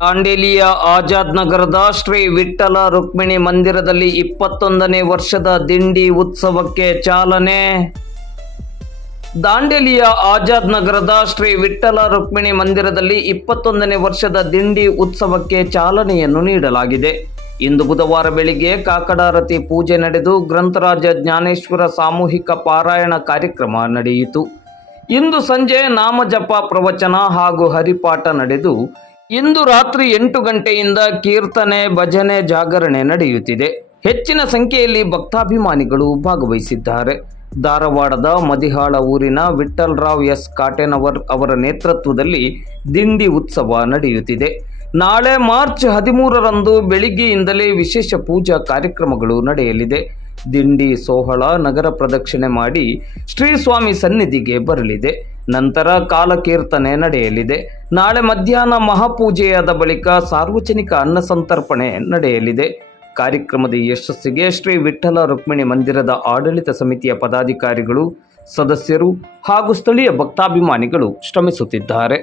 ದಾಂಡೇಲಿಯ ಆಜಾದ್ ನಗರದ ಶ್ರೀ ವಿಠ್ಠಲ ರುಕ್ಮಿಣಿ ಮಂದಿರದಲ್ಲಿ 21ನೇ ವರ್ಷದ ದಿಂಡಿ ಉತ್ಸವಕ್ಕೆ ಚಾಲನೆ. ದಾಂಡೇಲಿಯ ಆಜಾದ್ ನಗರದ ಶ್ರೀ ವಿಠ್ಠಲ ರುಕ್ಮಿಣಿ ಮಂದಿರದಲ್ಲಿ 21ನೇ ವರ್ಷದ ದಿಂಡಿ ಉತ್ಸವಕ್ಕೆ ಚಾಲನೆಯನ್ನು ನೀಡಲಾಗಿದೆ. ಇಂದು ಬುಧವಾರ ಬೆಳಿಗ್ಗೆ ಕಾಕಡಾರತಿ ಪೂಜೆ ನಡೆದು ಗ್ರಂಥರಾಜ ಜ್ಞಾನೇಶ್ವರ ಸಾಮೂಹಿಕ ಪಾರಾಯಣ ಕಾರ್ಯಕ್ರಮ ನಡೆಯಿತು. ಇಂದು ಸಂಜೆ ನಾಮಜಪ ಪ್ರವಚನ ಹಾಗೂ ಹರಿಪಾಠ ನಡೆದು ಇಂದು ರಾತ್ರಿ 8 ಗಂಟೆಯಿಂದ ಕೀರ್ತನೆ, ಭಜನೆ, ಜಾಗರಣೆ ನಡೆಯುತ್ತಿದೆ. ಹೆಚ್ಚಿನ ಸಂಖ್ಯೆಯಲ್ಲಿ ಭಕ್ತಾಭಿಮಾನಿಗಳು ಭಾಗವಹಿಸಿದ್ದಾರೆ. ಧಾರವಾಡದ ಮದಿಹಾಳ ಊರಿನ ವಿಠ್ಠಲರಾವ್ ಎಸ್ ಕಾಟೇನವರ್ ಅವರ ನೇತೃತ್ವದಲ್ಲಿ ದಿಂಡಿ ಉತ್ಸವ ನಡೆಯುತ್ತಿದೆ. ನಾಳೆ ಮಾರ್ಚ್ 13ರಂದು ಬೆಳಿಗ್ಗೆಯಿಂದಲೇ ವಿಶೇಷ ಪೂಜಾ ಕಾರ್ಯಕ್ರಮಗಳು ನಡೆಯಲಿದೆ. ದಿಂಡಿ ಸೋಹಳ ನಗರ ಪ್ರದಕ್ಷಿಣೆ ಮಾಡಿ ಶ್ರೀ ಸ್ವಾಮಿ ಸನ್ನಿಧಿಗೆ ಬರಲಿದೆ. ನಂತರ ಕಾಲಕೀರ್ತನೆ ನಡೆಯಲಿದೆ. ನಾಳೆ ಮಧ್ಯಾಹ್ನ ಮಹಾಪೂಜೆಯಾದ ಬಳಿಕ ಸಾರ್ವಜನಿಕ ಅನ್ನ ಸಂತರ್ಪಣೆ ನಡೆಯಲಿದೆ. ಕಾರ್ಯಕ್ರಮದ ಯಶಸ್ಸಿಗೆ ಶ್ರೀ ವಿಠ್ಠಲ ರುಕ್ಮಿಣಿ ಮಂದಿರದ ಆಡಳಿತ ಸಮಿತಿಯ ಪದಾಧಿಕಾರಿಗಳು, ಸದಸ್ಯರು ಹಾಗೂ ಸ್ಥಳೀಯ ಭಕ್ತಾಭಿಮಾನಿಗಳು ಶ್ರಮಿಸುತ್ತಿದ್ದಾರೆ.